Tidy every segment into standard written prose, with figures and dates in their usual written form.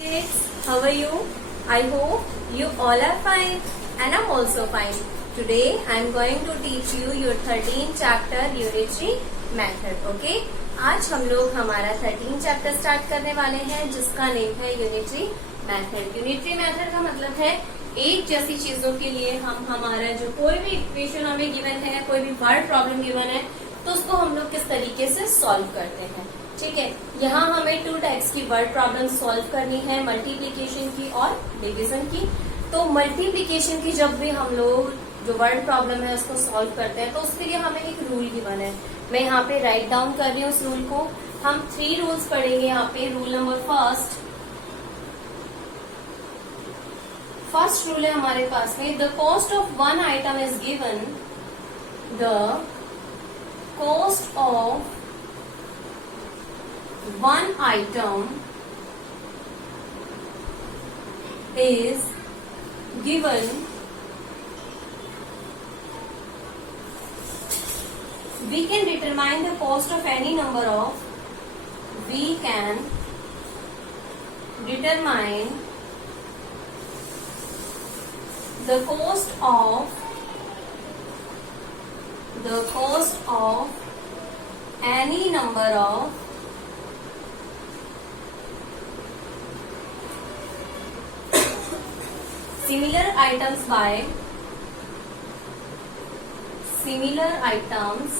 Kids, how are you? I hope you all are fine and I'm also fine. Today I am going to teach you your 13th chapter unitary method. Okay? आज हम लोग हमारा 13 chapter start करने वाले हैं जिसका name है unitary method. Unitary method का मतलब है एक जैसी चीजों के लिए हम हमारा जो कोई भी इक्वेशन हमें गिवन है, कोई भी वर्ड प्रॉब्लम गिवन है, तो उसको हम लोग किस तरीके से सॉल्व करते हैं। ठीक है, यहाँ हमें 2 टाइप्स की वर्ड प्रॉब्लम सॉल्व करनी है, मल्टीप्लीकेशन की और डिवीजन की। तो मल्टीप्लीकेशन की जब भी हम लोग जो वर्ड प्रॉब्लम है उसको सॉल्व करते हैं तो उसके लिए हमें एक रूल गिवन है। मैं यहाँ पे राइट डाउन कर रही हूँ उस रूल को। हम 3 रूल्स पढ़ेंगे यहाँ पे। रूल नंबर फर्स्ट रूल है हमारे पास में, the cost of one item is given, the cost of one item is given we can determine the cost of any number of we can determine the cost of any number of similar items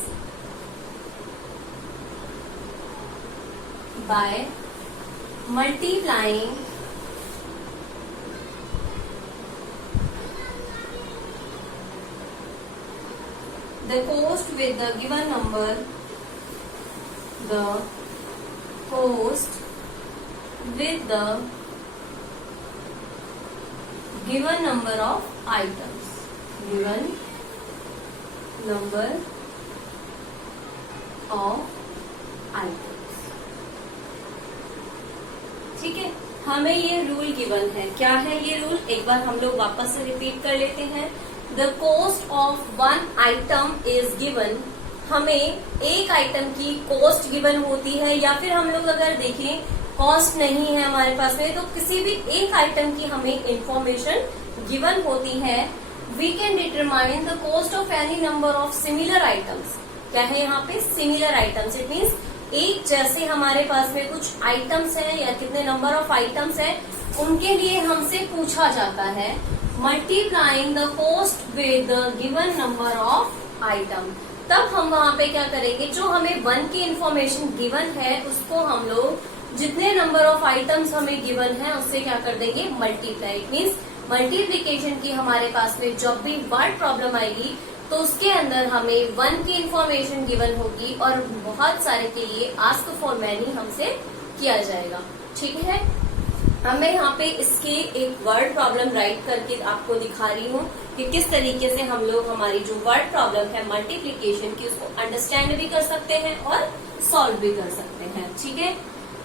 by multiplying the cost with the given number, the cost with the given number of items, given number of items। ठीक है, हमें ये rule given है। क्या है ये rule? एक बार हम लोग वापस से रिपीट कर लेते हैं। The cost of one item is given, हमें एक आइटम की कॉस्ट गिवन होती है, या फिर हम लोग अगर देखें कॉस्ट नहीं है हमारे पास में तो किसी भी एक आइटम की हमें इंफॉर्मेशन गिवन होती है। We can determine the cost of any number of similar items. क्या है यहाँ पे? Similar items. इट मीन्स एक जैसे हमारे पास में कुछ आइटम्स हैं या कितने नंबर ऑफ आइटम्स हैं, उनके लिए हमसे पूछा जाता है multiplying the cost with the given number of item. तब हम वहां पे क्या करेंगे, जो हमें 1 की इंफॉर्मेशन गिवन है उसको हम लोग जितने नंबर ऑफ आइटम्स हमें गिवन है उससे क्या कर देंगे, मल्टीप्लाई। इट मीन्स मल्टीप्लीकेशन की हमारे पास में जब भी वर्ड प्रॉब्लम आएगी तो उसके अंदर हमें 1 की इंफॉर्मेशन गिवन होगी और बहुत सारे के लिए आस्क फॉर मैनी हमसे किया जाएगा। ठीक है, अब मैं यहाँ पे इसके एक वर्ड प्रॉब्लम राइट करके आपको दिखा रही हूँ कि किस तरीके से हम लोग हमारी जो वर्ड प्रॉब्लम है मल्टीप्लीकेशन की उसको अंडरस्टैंड भी कर सकते हैं और सॉल्व भी कर सकते हैं। ठीक है,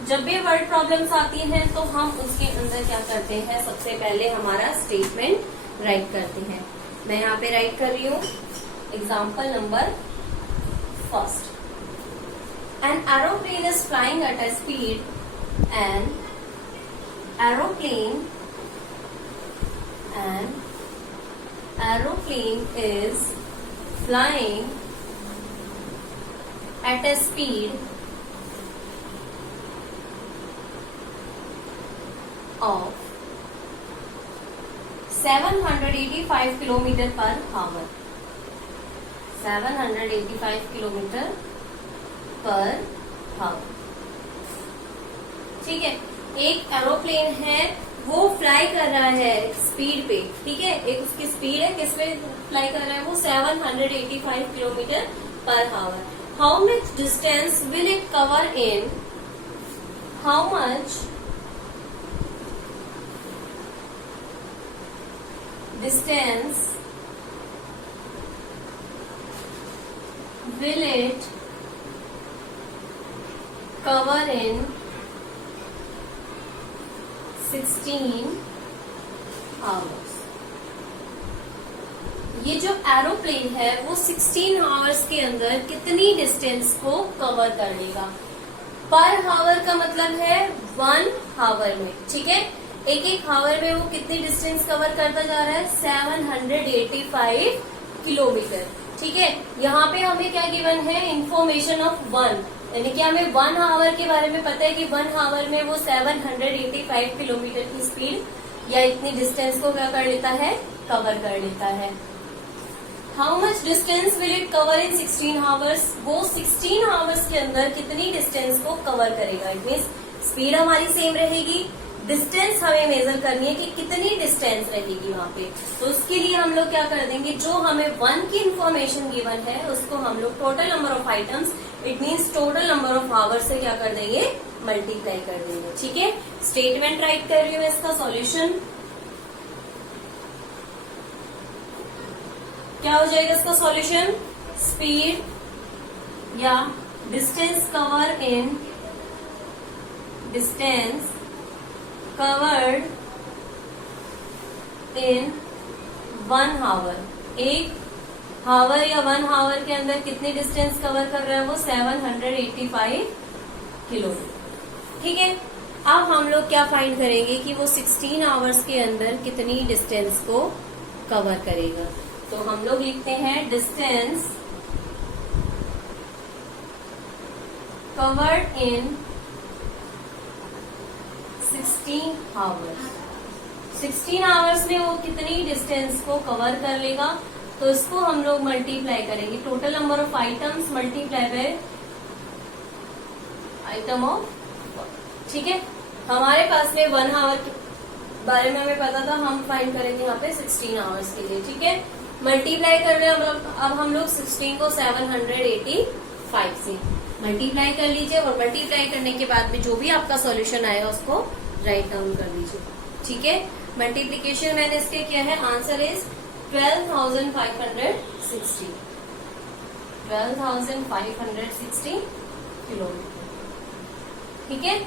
जब भी वर्ड प्रॉब्लम्स आती हैं तो हम उसके अंदर क्या करते हैं, सबसे पहले हमारा स्टेटमेंट राइट करते हैं। मैं यहाँ पे राइट कर रही हूँ example number first. An aeroplane is flying at a speed, an aeroplane is flying at a speed of 785 kilometre per hour. 785 kilometre per hour. ठीक है, एक एरोप्लेन है वो फ्लाई कर रहा है स्पीड पे। ठीक है, एक उसकी स्पीड है, किस पे फ्लाई कर रहा है वो, 785 kilometre per hour. How much distance will it cover in, how much distance will it cover in 16 hours। ये जो एरोप्लेन है वो 16 आवर्स के अंदर कितनी डिस्टेंस को कवर कर लेगा। पर हावर का मतलब है 1 हावर में, ठीक है। एक एक हावर में वो कितनी डिस्टेंस कवर करता जा रहा है, 785 किलोमीटर, ठीक है। यहाँ पे हमें क्या गिवन है, इंफॉर्मेशन ऑफ 1, यानी कि हमें 1 आवर के बारे में पता है कि 1 आवर में वो 785 किलोमीटर की स्पीड या इतनी डिस्टेंस को क्या कर लेता है, कवर कर लेता है। How much distance will it cover in 16 hours, वो 16 आवर्स के अंदर कितनी डिस्टेंस को कवर करेगा। इट मीन्स स्पीड हमारी सेम रहेगी, डिस्टेंस हमें मेजर करनी है कि कितनी डिस्टेंस रहेगी वहां पे। तो उसके लिए हम लोग क्या कर देंगे, जो हमें 1 की इंफॉर्मेशन गिवन है उसको हम लोग total number of items, it means total number of hours से क्या कर देंगे, मल्टीप्लाई कर देंगे, ठीक है। स्टेटमेंट राइट कर रही हूँ, इसका सॉल्यूशन क्या हो जाएगा, इसका सॉल्यूशन स्पीड या distance cover in distance covered in 1 hour, एक हावर या 1 आवर के अंदर कितनी डिस्टेंस कवर कर रहा है वो 785 किलोमीटर, ठीक है। अब हम लोग क्या फाइंड करेंगे कि वो 16 आवर्स के अंदर कितनी डिस्टेंस को कवर करेगा। तो हम लोग लिखते हैं डिस्टेंस कवर्ड इन 16 आवर्स, 16 आवर्स में वो कितनी डिस्टेंस को कवर कर लेगा। तो इसको हम लोग मल्टीप्लाई करेंगे, total number of items multiply by item of, ठीक है। हमारे पास में 1 आवर के बारे में हमें पता था, हम फाइंड करेंगे यहाँ पे 16 आवर्स के लिए, ठीक है। मल्टीप्लाई कर रहे हैं अब हम लोग 16 को 785 से मल्टीप्लाई कर लीजिए, और मल्टीप्लाई करने के बाद में जो भी आपका सॉल्यूशन आएगा उसको राइट डाउन कर लीजिए, ठीक है। मल्टीप्लीकेशन मैंने इसके किया है, आंसर इज 12,560 किलोमीटर, ठीक है।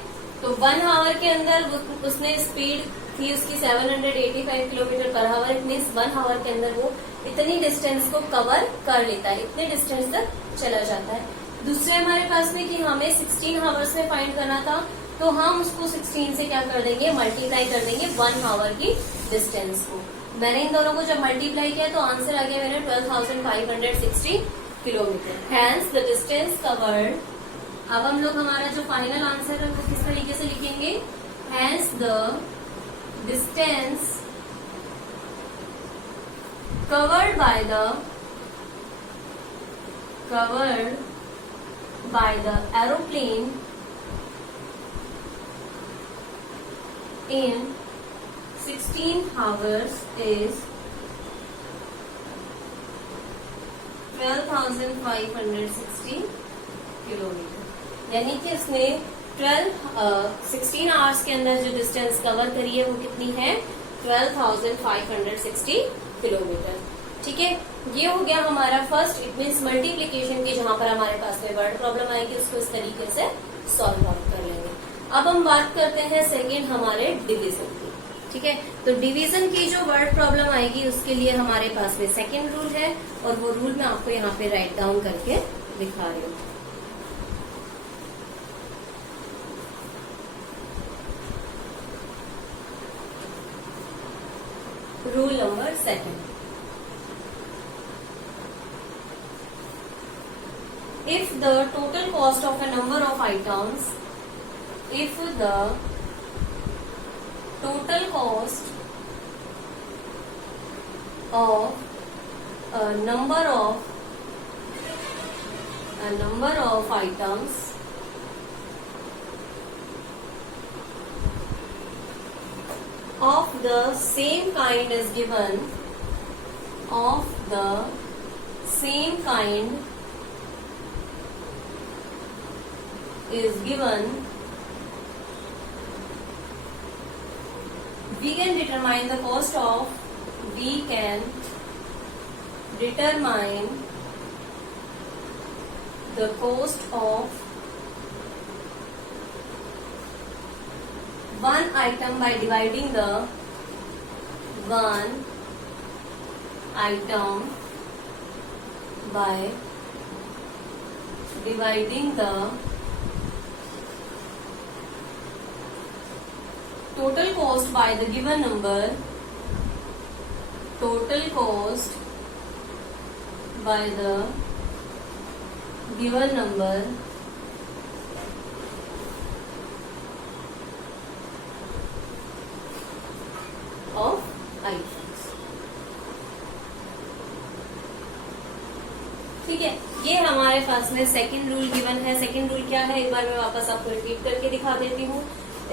तो 1 आवर के अंदर उसने स्पीड थी उसकी 785 kilometre per hour, it means 1 our के अंदर वो इतनी डिस्टेंस को कवर कर लेता है, इतने डिस्टेंस तक चला जाता है। दूसरे हमारे पास में कि हमें 16 आवर्स में फाइंड करना था, तो हम उसको 16 से क्या कर देंगे, मल्टीप्लाई कर देंगे 1 आवर की डिस्टेंस को। मैंने इन दोनों को जब मल्टीप्लाई किया तो आंसर आ गया मेरा 12,560 kilometre. Hence the distance covered, अब हम लोग हमारा जो फाइनल आंसर है वो किस तरीके से लिखेंगे, hence the distance covered by the aeroplane in 16 hours is 12,560 kilometre, यानी कि उसने 16 आवर्स के अंदर जो डिस्टेंस कवर करी है वो कितनी है, 12,560 किलोमीटर, ठीक है। ये हो गया हमारा फर्स्ट, इट मीन्स मल्टीप्लीकेशन की, जहां पर हमारे पास में वर्ड प्रॉब्लम आएगी उसको इस तरीके से सॉल्व आउट कर लेंगे। अब हम बात करते हैं सेकंड हमारे डिवीजन की, ठीक है। तो डिवीजन की जो वर्ड प्रॉब्लम आएगी उसके लिए हमारे पास में सेकंड रूल है, और वो रूल मैं आपको यहाँ पे राइट डाउन करके दिखा रही हूँ। Rule number 2, if the total cost of a number of items, if the total cost of a number of items of the same kind is given, of the same kind is given, we can determine the cost of, we can determine the cost of one item by dividing the one item by dividing the total cost by the given number, total cost by the given number of items. ठीक है, ये हमारे पास में second rule given है. Second rule क्या है, एक बार मैं वापस आपको रिपीट करके दिखा देती हूँ.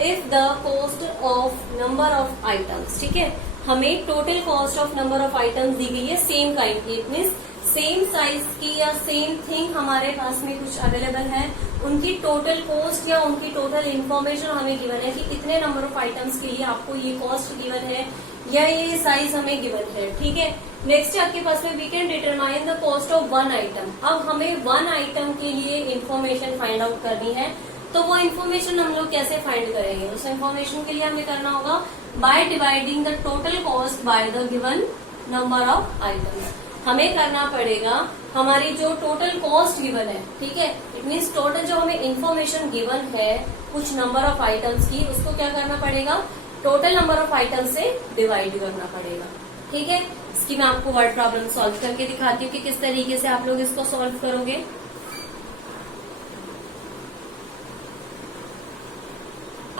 If the cost of number of items, ठीक है, हमें total cost of number of items दी गई है सेम काइंड की, इट मीन्स सेम साइज की या सेम थिंग हमारे पास में कुछ अवेलेबल है, उनकी टोटल कॉस्ट या उनकी टोटल इन्फॉर्मेशन हमें गिवन है कि इतने नंबर ऑफ आइटम्स के लिए आपको ये कॉस्ट गिवन है या ये साइज हमें गिवन है. ठीक है, नेक्स्ट आपके पास में we can determine the cost of one item. अब हमें वन आइटम के लिए इन्फॉर्मेशन फाइंड आउट करनी है, तो वो इन्फॉर्मेशन हम लोग कैसे फाइंड करेंगे. उस इन्फॉर्मेशन के लिए हमें करना होगा by dividing the total cost by the given number of items. हमें करना पड़ेगा हमारी जो टोटल कॉस्ट गिवन है, ठीक है, इट मीन्स टोटल जो हमें इन्फॉर्मेशन गिवन है कुछ नंबर ऑफ आइटम्स की, उसको क्या करना पड़ेगा, टोटल नंबर ऑफ आइटम्स से डिवाइड करना पड़ेगा. ठीक है, इसकी मैं आपको वर्ड प्रॉब्लम सॉल्व करके दिखाती हूँ कि किस तरीके से आप लोग इसको सॉल्व करोगे.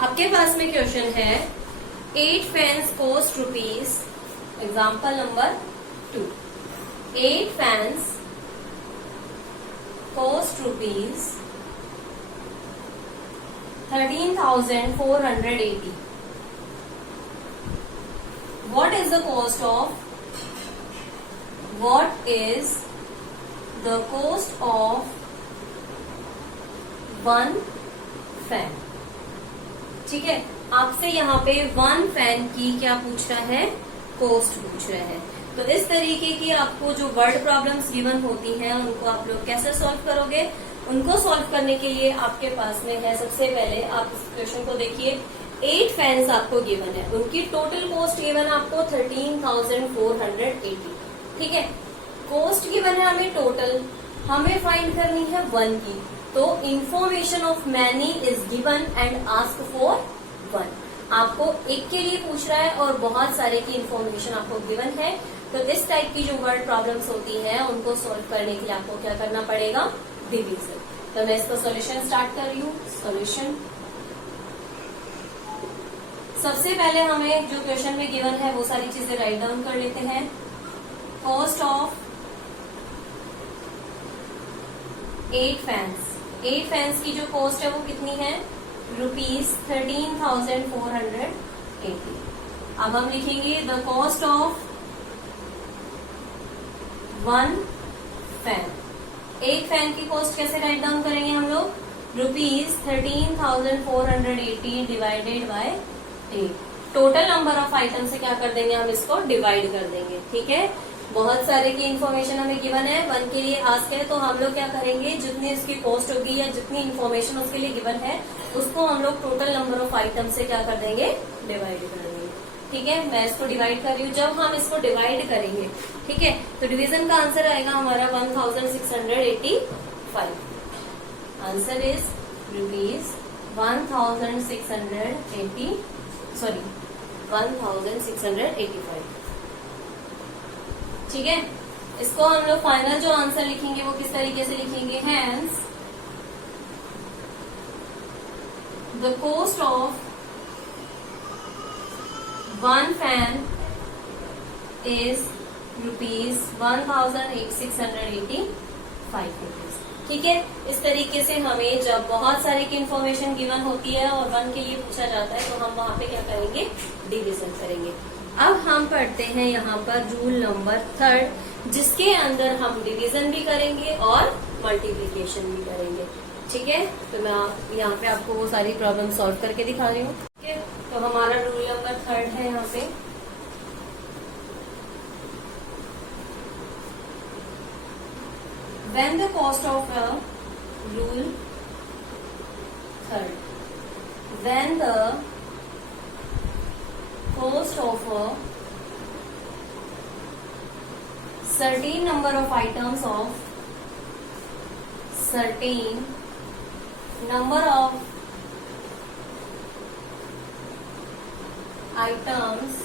आपके पास में क्वेश्चन है 8 fans cost rupees, example number 2. 8 fans cost rupees 13,480. What is the cost of one fan? ठीक है, आपसे यहाँ पे वन फैन की क्या पूछ रहा है, कॉस्ट पूछ रहा है. तो इस तरीके की आपको जो वर्ड प्रॉब्लम्स गिवन होती हैं उनको आप लोग कैसे सॉल्व करोगे. उनको सॉल्व करने के लिए आपके पास में है, सबसे पहले आप इस क्वेश्चन को देखिए. 8 फैंस आपको गिवन है, उनकी टोटल कॉस्ट गिवन है आपको 13,480. ठीक है, कॉस्ट गिवन है हमें टोटल, हमें फाइंड करनी है वन की. तो information of many is given and ask for one. आपको एक के लिए पूछ रहा है और बहुत सारे की इंफॉर्मेशन आपको गिवन है. तो इस टाइप की जो वर्ड प्रॉब्लम्स होती हैं उनको सॉल्व करने के लिए आपको क्या करना पड़ेगा, डिवीजन. तो मैं इसका सॉल्यूशन स्टार्ट कर रही हूँ. सॉल्यूशन, सबसे पहले हमें जो क्वेश्चन में गिवन है वो सारी चीजें राइट डाउन कर लेते हैं. कॉस्ट ऑफ 8 फैंस, 8 फैंस की जो कॉस्ट है वो कितनी है, रुपीज 13,480. अब हम लिखेंगे the cost of one fan. एक फैन की कॉस्ट कैसे राइट डाउन करेंगे हम लोग, rupees 13,480 divided by 8. Total number of item से क्या कर देंगे, हम इसको डिवाइड कर देंगे. ठीक है, बहुत सारे की इन्फॉर्मेशन हमें गिवन है, वन के लिए आस्क है, तो हम लोग क्या करेंगे, जितनी इसकी कॉस्ट होगी या जितनी इन्फॉर्मेशन उसके लिए गिवन है उसको हम लोग टोटल नंबर ऑफ आइटम से क्या कर देंगे, डिवाइड कर देंगे. ठीक है, मैं इसको डिवाइड कर रही हूँ. जब हम इसको डिवाइड करेंगे, ठीक है, तो डिवीजन का आंसर आएगा हमारा 1685. Answer is rupees 1685. ठीक है, इसको हम लोग फाइनल जो आंसर लिखेंगे वो किस तरीके से लिखेंगे, hence the cost of one fan is rupees 1685 rupees. ठीक है, इस तरीके से हमें जब बहुत सारे की इन्फॉर्मेशन गिवन होती है और वन के लिए पूछा जाता है तो हम वहां पे क्या करेंगे, डिवीजन करेंगे. अब हम पढ़ते हैं यहाँ पर रूल नंबर 3, जिसके अंदर हम डिवीजन भी करेंगे और मल्टीप्लीकेशन भी करेंगे. ठीक है, तो मैं यहाँ पे आपको वो सारी प्रॉब्लम सॉल्व करके दिखा रही हूँ. ठीक है, तो हमारा रूल नंबर 3 है यहाँ पे. When the cost of a rule 3, when the cost of a certain number of items of certain number of items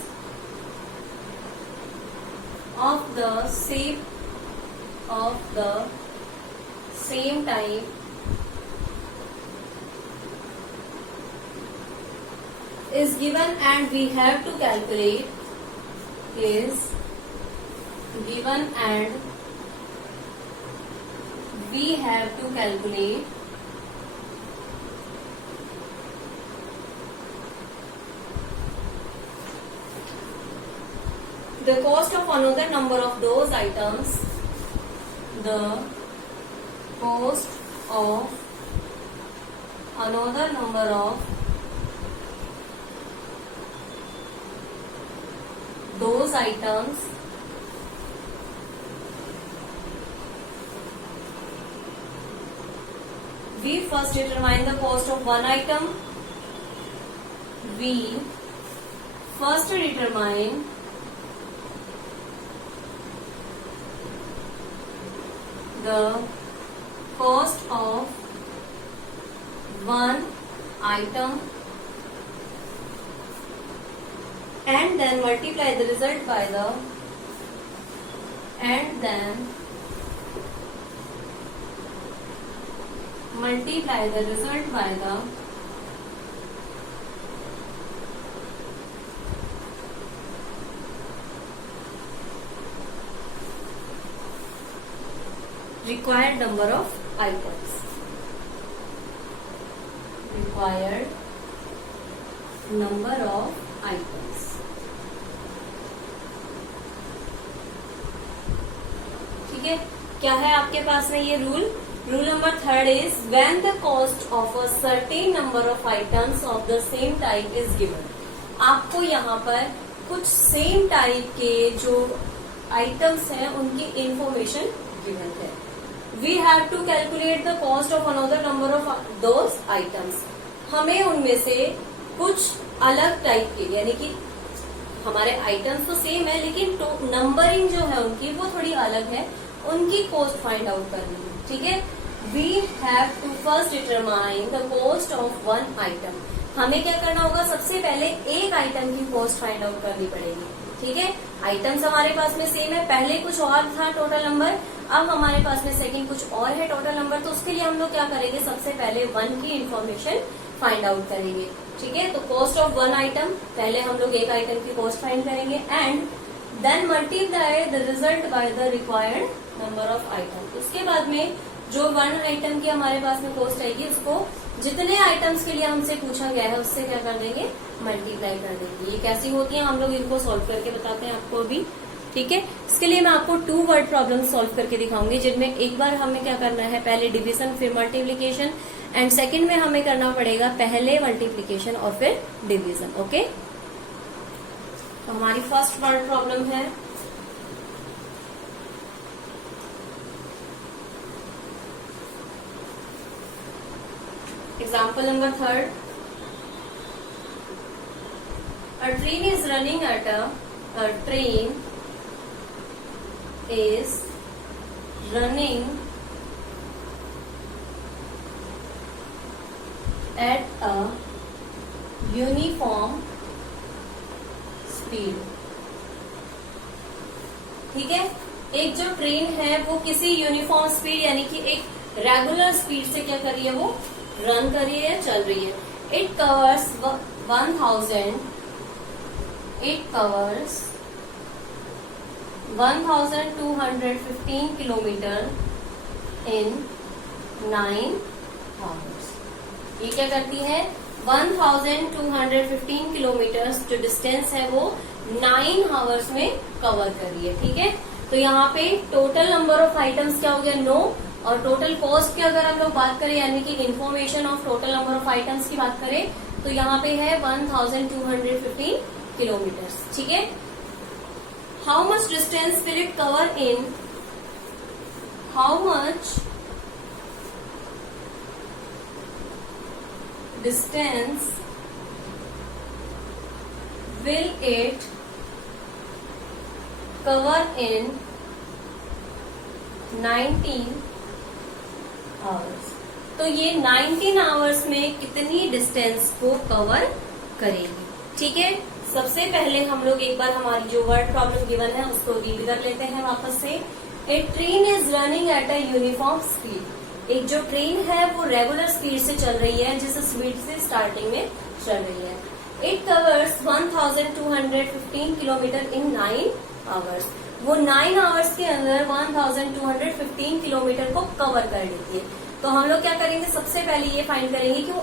of the same type is given and we have to calculate is given and we have to calculate the cost of another number of those items, the cost of another number of those items we first determine the cost of one item. We first determine the cost of one item and then multiply the result by the required number of items. Required number of items. ठीक है, क्या है आपके पास में ये rule number 3 is when the cost of a certain number of items of the same type is given. आपको यहाँ पर कुछ सेम टाइप के जो आइटम्स हैं उनकी इंफॉर्मेशन गिवन है. We have to calculate the cost of another number of those items. हमें उनमें से कुछ अलग टाइप के, यानी कि हमारे आइटम्स तो सेम है लेकिन नंबरिंग जो है उनकी वो थोड़ी अलग है, उनकी कॉस्ट फाइंड आउट करनी है. ठीक है, we have to first determine the cost of one item. हमें क्या करना होगा, सबसे पहले एक आइटम की कॉस्ट फाइंड आउट करनी पड़ेगी. ठीक है, आइटम्स हमारे पास में सेम है, पहले कुछ और था टोटल नंबर, अब हमारे पास में सेकंड कुछ और है टोटल नंबर. तो उसके लिए हम लोग क्या करेंगे, सबसे पहले वन की इंफॉर्मेशन फाइंड आउट करेंगे. ठीक है, तो कॉस्ट ऑफ वन आइटम, पहले हम लोग एक आइटम की कॉस्ट फाइंड करेंगे and then multiply the result by the required number of item. उसके बाद में जो वन आइटम की हमारे पास में कॉस्ट आएगी उसको जितने आइटम्स के लिए हमसे पूछा गया है उससे क्या कर देंगे, मल्टीप्लाई कर देंगे. ये कैसी होती है हम लोग इनको सॉल्व करके बताते हैं आपको अभी. ठीक है, इसके लिए मैं आपको 2 वर्ड प्रॉब्लम सॉल्व करके दिखाऊंगी, जिनमें एक बार हमें क्या करना है, पहले डिवीजन फिर मल्टीप्लीकेशन एंड सेकंड में हमें करना पड़ेगा पहले मल्टीप्लीकेशन और फिर डिवीजन. ओके, तो हमारी फर्स्ट वर्ड प्रॉब्लम है example number 3. A train is running at a train is running at a uniform speed. ठीक है, एक जो ट्रेन है वो किसी यूनिफॉर्म स्पीड यानी कि एक रेगुलर स्पीड से क्या कर रही है, वो रन कर रही है, चल रही है. It covers 1215 kilometre in 9 hours. ये क्या करती है, 1215 किलोमीटर जो डिस्टेंस है वो 9 आवर्स में कवर कर रही है. ठीक है, तो यहाँ पे टोटल नंबर ऑफ आइटम्स क्या हो गया, 9, और टोटल कॉस्ट की अगर हम लोग बात करें यानी कि information of total number of items की बात करें तो यहाँ पे है 1215 किलोमीटर. ठीक है, how much distance will it cover in, how much distance will it cover in 19 hours. तो ये 19 आवर्स में कितनी डिस्टेंस को कवर करेगी. ठीक है, सबसे पहले हम लोग एक बार हमारी जो वर्ड प्रॉब्लम गिवन है उसको रीड कर लेते हैं वापस से। A train is running at a uniform speed. एक जो ट्रेन है वो रेगुलर स्पीड से चल रही है, जिस स्पीड से स्टार्टिंग में चल रही है। It covers 1215 kilometre in 9 hours. वो 9 आवर्स के अंदर 1215 किलोमीटर को कवर कर लेती है। तो हम लोग क्या करेंगे, सबसे पहले ये फाइंड करेंगे कि वो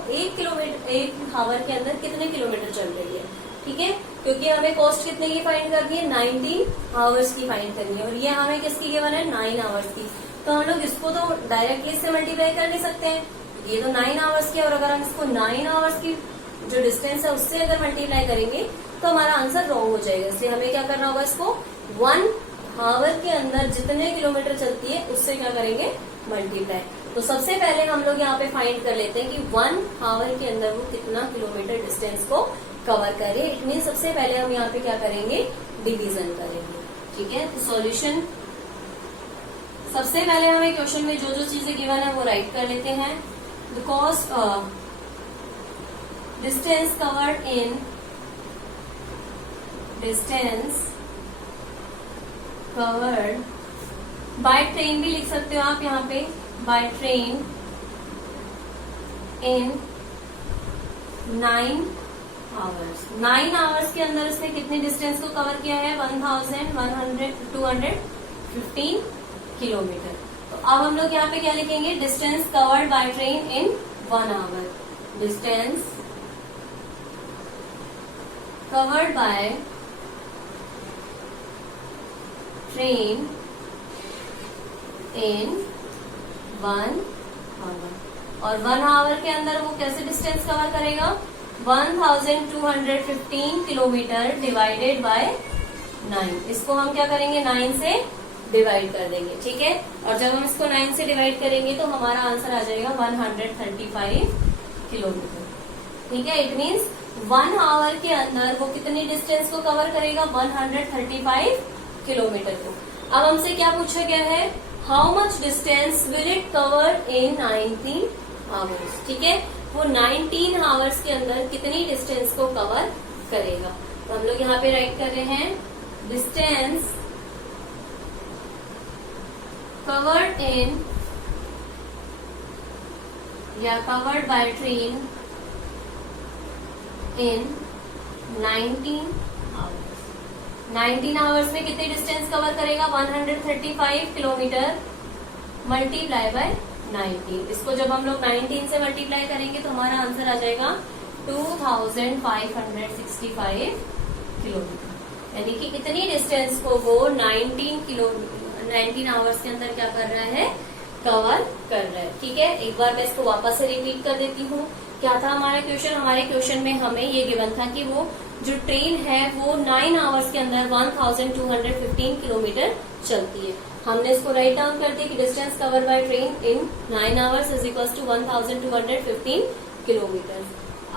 1 आवर के अंदर कितने किलोमीटर चल रही है। ठीक है, क्योंकि हमें कॉस्ट कितने की फाइंड करनी है, 19 आवर्स की फाइंड करनी है, और ये हमें किसकी गिवन है, 9 आवर्स की। तो हम लोग इसको तो डायरेक्टली इससे मल्टीप्लाई कर नहीं सकते हैं, ये तो 9 आवर्स की, और अगर हम इसको 9 आवर्स की जो डिस्टेंस है उससे अगर मल्टीप्लाई करेंगे तो हमारा आंसर रॉन्ग हो जाएगा। इसलिए हमें क्या करना होगा, इसको 1 आवर के अंदर जितने किलोमीटर चलती है उससे क्या करेंगे, मल्टीप्लाई। तो सबसे पहले हम लोग यहाँ पे फाइंड कर लेते हैं कि 1 आवर के अंदर वो कितना किलोमीटर डिस्टेंस को कवर करे। इट मीन सबसे पहले हम यहाँ पे क्या करेंगे, डिवीजन करेंगे। ठीक है, तो सॉल्यूशन सबसे पहले हमें क्वेश्चन में जो जो चीजें गिवन है वो राइट कर लेते हैं। The cost distance covered in covered by train भी लिख सकते हो आप यहाँ पे, bye train in 9 hours. 9 hours के अंदर इसने कितने डिस्टेंस को कवर किया है, 1215 किलोमीटर। तो अब हम लोग यहाँ पे क्या लिखेंगे, distance covered by train in 1 hour. Distance covered by train in 1 hour. और 1 आवर के अंदर वो कैसे डिस्टेंस कवर करेगा, 1215 किलोमीटर डिवाइडेड बाय 9। इसको हम क्या करेंगे, 9 से डिवाइड कर देंगे। ठीक है, और जब हम इसको 9 से डिवाइड करेंगे तो हमारा आंसर आ जाएगा 135 किलोमीटर। ठीक है, इट मीन्स 1 आवर के अंदर वो कितनी डिस्टेंस को कवर करेगा, 135 किलोमीटर को। अब हमसे क्या पूछा गया है, how much distance will it cover in 19 hours. ठीक है, वो 19 आवर्स के अंदर कितनी डिस्टेंस को कवर करेगा। तो हम लोग यहाँ पे राइट कर रहे हैं, डिस्टेंस कवर्ड इन या covered by train in 19 hours. 19 hours में कितनी डिस्टेंस कवर करेगा, 135 किलोमीटर मल्टीप्लाई बाय 19। इसको जब हम लोग 19 से मल्टीप्लाई करेंगे तो हमारा आंसर आ जाएगा 2565 किलोमीटर। यानी कि इतनी डिस्टेंस को वो 19 आवर्स के अंदर क्या कर रहा है, कवर कर रहा है। ठीक है, एक बार मैं इसको वापस से रिपीट कर देती हूँ। क्या था हमारा क्वेश्चन, हमारे क्वेश्चन में हमें ये गिवन था कि वो जो ट्रेन है वो 9 आवर्स के अंदर 1215 किलोमीटर चलती है। हमने इसको राइट डाउन कर दिया कि distance cover by train in 9 hours is equal to 1215 kilometre.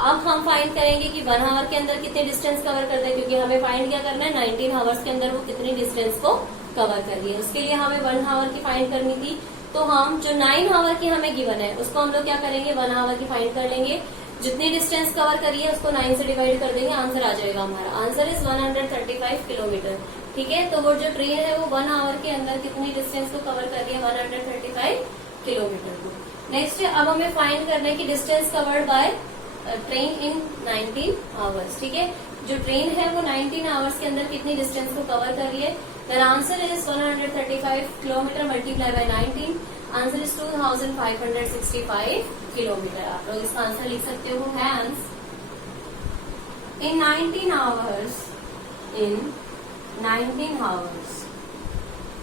अब हम फाइंड करेंगे कि 1 आवर के अंदर कितने डिस्टेंस कवर करते हैं, क्योंकि हमें फाइंड क्या करना है, 19 आवर्स के अंदर वो कितनी डिस्टेंस को कवर कर रही है। उसके लिए हमें 1 आवर की फाइंड करनी थी। तो हम जो 9 आवर की हमें गिवन है उसको हम लोग क्या करेंगे, 1 आवर की फाइंड कर लेंगे। जितनी डिस्टेंस कवर करी है उसको 9 से डिवाइड कर देंगे, आंसर आ जाएगा हमारा। Answer is 135 kilometre. ठीक है, तो वो जो ट्रेन है वो 1 आवर के अंदर कितनी डिस्टेंस को कवर कर रही है, 135 किलोमीटर को। नेक्स्ट अब हमें फाइंड करना है कि distance covered by train in 19 hours. ठीक है, जो ट्रेन है वो 19 आवर्स के अंदर कितनी डिस्टेंस को कवर कर रही है। Then answer is 135 kilometre multiply by 19। Answer is 2565 kilometre. आप लोग इसका आंसर लिख सकते हो, hence in 19 hours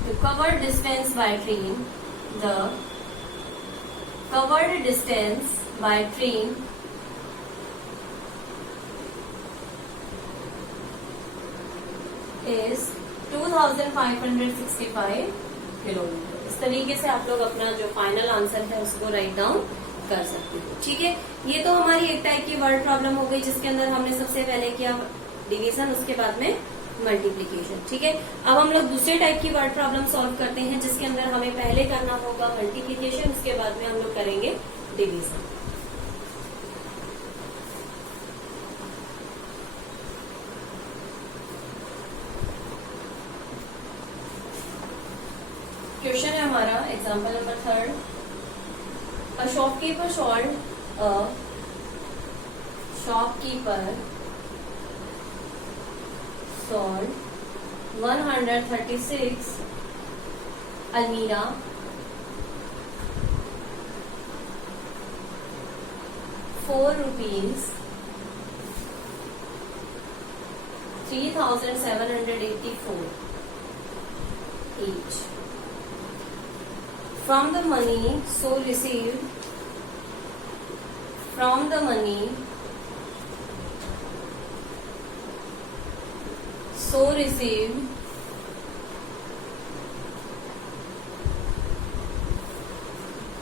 the covered distance by train is 2565 kilometre. इस तरीके से आप लोग अपना जो फाइनल आंसर है उसको राइट डाउन कर सकते हो। ठीक है, ये तो हमारी एक टाइप की वर्ड प्रॉब्लम हो गई जिसके अंदर हमने सबसे पहले किया डिवीजन, उसके बाद में मल्टीप्लीकेशन। ठीक है, अब हम लोग दूसरे टाइप की वर्ड प्रॉब्लम सॉल्व करते हैं जिसके अंदर हमें पहले करना होगा मल्टीप्लीकेशन, उसके बाद में हम लोग करेंगे डिवीजन। क्वेश्चन है हमारा example number 3. A shopkeeper sold 136 Almira ₹4 3,784 each. From the money so received,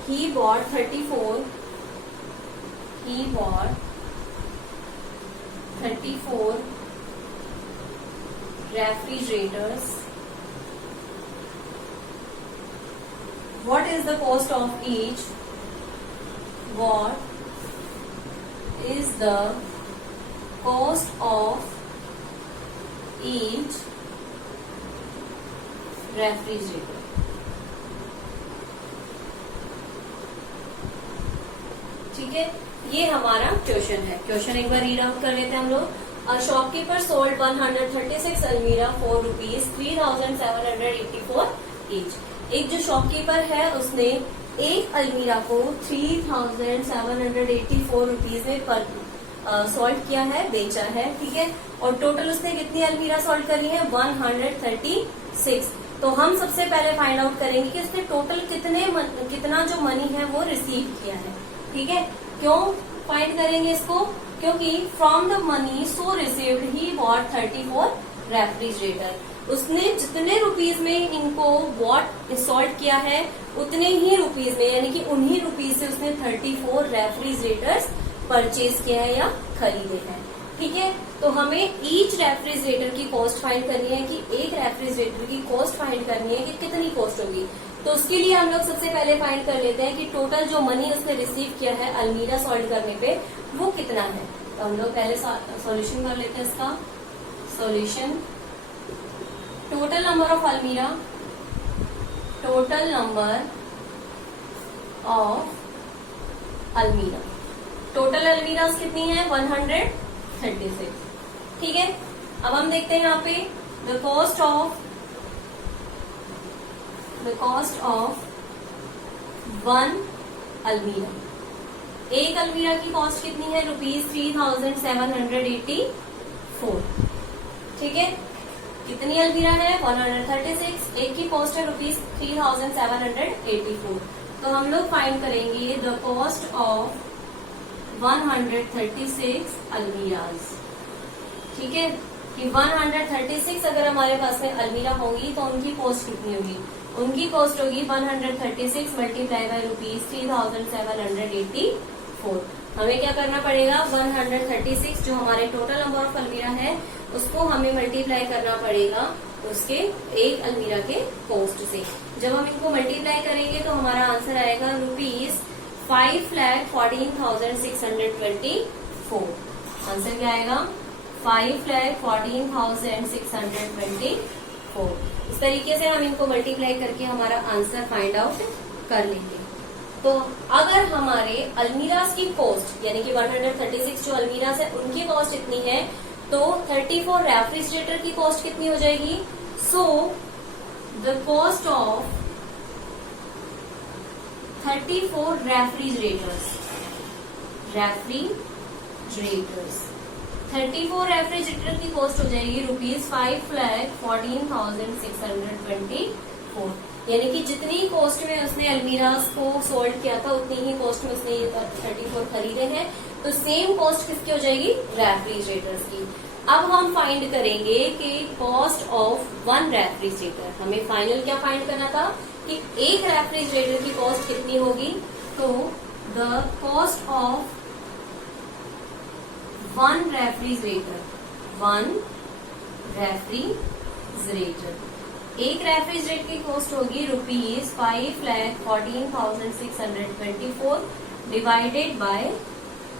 he bought 34 refrigerators. What is the cost of each? What is the cost of each refrigerator? ठीक है, ये हमारा क्वेश्चन है. Question एक बार read out कर लेते हैं हम लोग. A shopkeeper sold 136 Almira ₹4 3,784 each. एक जो शॉपकीपर है उसने एक अलमीरा को 3,784 रुपीज में सॉल्ट किया है, बेचा है. ठीक है, और टोटल उसने कितनी अलमीरा सॉल्ट करी है? 136. तो हम सबसे पहले फाइंड आउट करेंगे कि उसने टोटल कितना जो मनी है वो रिसीव किया है. ठीक है, क्यों फाइंड करेंगे इसको? क्योंकि from the money so received he bought 34 refrigerator. उसने जितने रुपीज में इनको वॉट सॉल्ट किया है उतने ही रुपीज में, यानी कि उन्हीं रुपीज से उसने 34 रेफ्रिजरेटर्स परचेज किया है या खरीदे हैं. ठीक है, तो हमें ईच रेफ्रिजरेटर की कॉस्ट फाइंड करनी है कि एक रेफ्रिजरेटर की कॉस्ट फाइंड करनी है कि कितनी कॉस्ट होगी. तो उसके लिए हम लोग सबसे पहले फाइंड कर लेते हैं कि टोटल जो मनी उसने रिसीव किया है अलमीरा सॉल्ट करने पे वो कितना है. तो हम लोग पहले सॉल्यूशन कर लेते हैं इसका. सॉल्यूशन, टोटल नंबर ऑफ अलमीरा, टोटल अलमीराज कितनी है? 136. ठीक है, अब हम देखते हैं यहाँ पे द कॉस्ट ऑफ वन अलमीरा. एक अलमीरा की कॉस्ट कितनी है? ₹3,784. ठीक है, कितनी अलमीरा है? 136. एक की कॉस्ट है ₹3,784. तो हम लोग फाइंड करेंगे द कॉस्ट ऑफ 136 अलमीराज. ठीक है, कि 136 अगर हमारे पास में अलमीरा होंगी तो उनकी कॉस्ट कितनी होगी? उनकी कॉस्ट होगी 136 मल्टीप्लाई बाय ₹3,784. हमें क्या करना पड़ेगा? 136 जो हमारे टोटल नंबर ऑफ अलमीरा है उसको हमें मल्टीप्लाई करना पड़ेगा उसके एक अलमीरा के कॉस्ट से. जब हम इनको मल्टीप्लाई करेंगे तो हमारा आंसर आएगा ₹5,14,624. आंसर क्या आएगा? 5,14,624. इस तरीके से हम इनको मल्टीप्लाई करके हमारा आंसर फाइंड आउट कर लेंगे. तो अगर हमारे अलमीराज की कॉस्ट यानी कि 136 जो अलमीराज है उनकी कॉस्ट इतनी है तो 34 रेफ्रिजरेटर की कॉस्ट कितनी हो जाएगी? So the cost of 34 refrigerators 34 refrigerator की कॉस्ट हो जाएगी ₹5,14,624. यानी कि जितनी कॉस्ट में उसने अलमीराज को सोल्ड किया था उतनी ही कॉस्ट में उसने 34 खरीदे हैं. तो सेम कॉस्ट किसकी हो जाएगी? रेफ्रिजरेटर्स की. अब हम फाइंड करेंगे कि कॉस्ट ऑफ वन रेफ्रिजरेटर. हमें फाइनल क्या फाइंड करना था कि एक रेफ्रिजरेटर की कॉस्ट कितनी होगी. तो the cost of one refrigerator एक रेफ्रिजरेटर की कॉस्ट होगी ₹5,14,624 डिवाइडेड बाय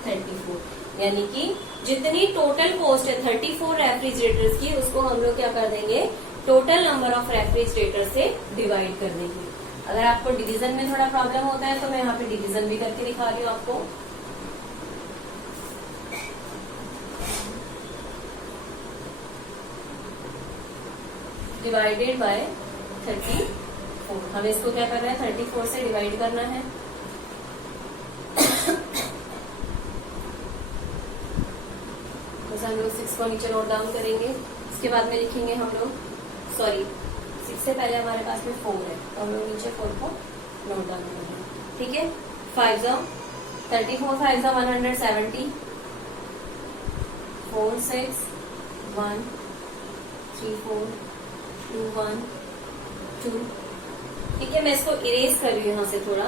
34. यानी कि जितनी टोटल कॉस्ट है 34 रेफ्रिजरेटर्स की उसको हम लोग क्या कर देंगे? टोटल नंबर ऑफ रेफ्रिजरेटर से डिवाइड करने की। अगर आपको डिवीजन में थोड़ा प्रॉब्लम होता है तो मैं यहाँ पे डिवीजन भी करके दिखा रही हूँ आपको। डिवाइडेड बाय 34, हमें इसको क्या करना है, 34 से डिवाइड करना है। हम लोग 6 को नीचे नोट डाउन करेंगे, इसके बाद में लिखेंगे हम लोग, सॉरी 6 से पहले हमारे पास में 4 है तो हम लोग नीचे 4 को नोट डाउन करेंगे। ठीक है, 5 34 5 170, 4 6 1 3 4 2 1 2। ठीक है, मैं इसको इरेज कर रही हूँ यहाँ से थोड़ा।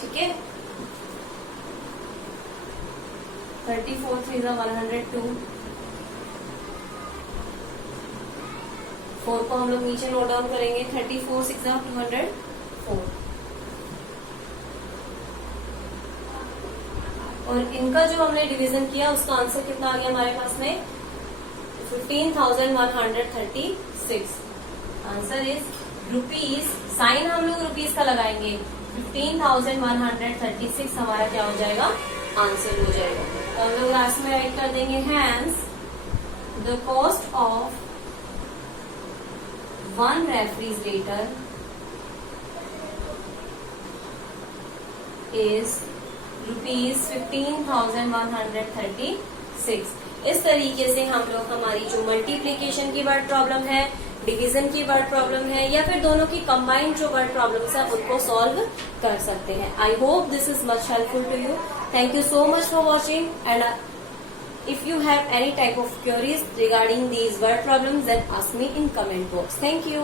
ठीक है, 34 3 102, 4 को हम लोग नीचे नोट डाउन करेंगे, 34 6 204। और इनका जो हमने डिवीजन किया उसका आंसर कितना आ गया हमारे पास में, 15,136। आंसर इज रुपीज, साइन हम लोग रुपीज का लगाएंगे, 15,136 हमारा क्या हो जाएगा, आंसर हो जाएगा। तो हम लोग लास्ट में राइट कर देंगे, hence the cost of one refrigerator is ₹15,136। इस तरीके से हम लोग हमारी जो मल्टीप्लीकेशन की वर्ड प्रॉब्लम है, डिवीजन की वर्ड प्रॉब्लम है, या फिर दोनों की कंबाइंड जो वर्ड प्रॉब्लम्स है उनको सॉल्व कर सकते हैं। I hope this is much helpful to you. Thank you so much for watching, and if you have any type of queries regarding these word problems, then ask me in comment box. Thank you.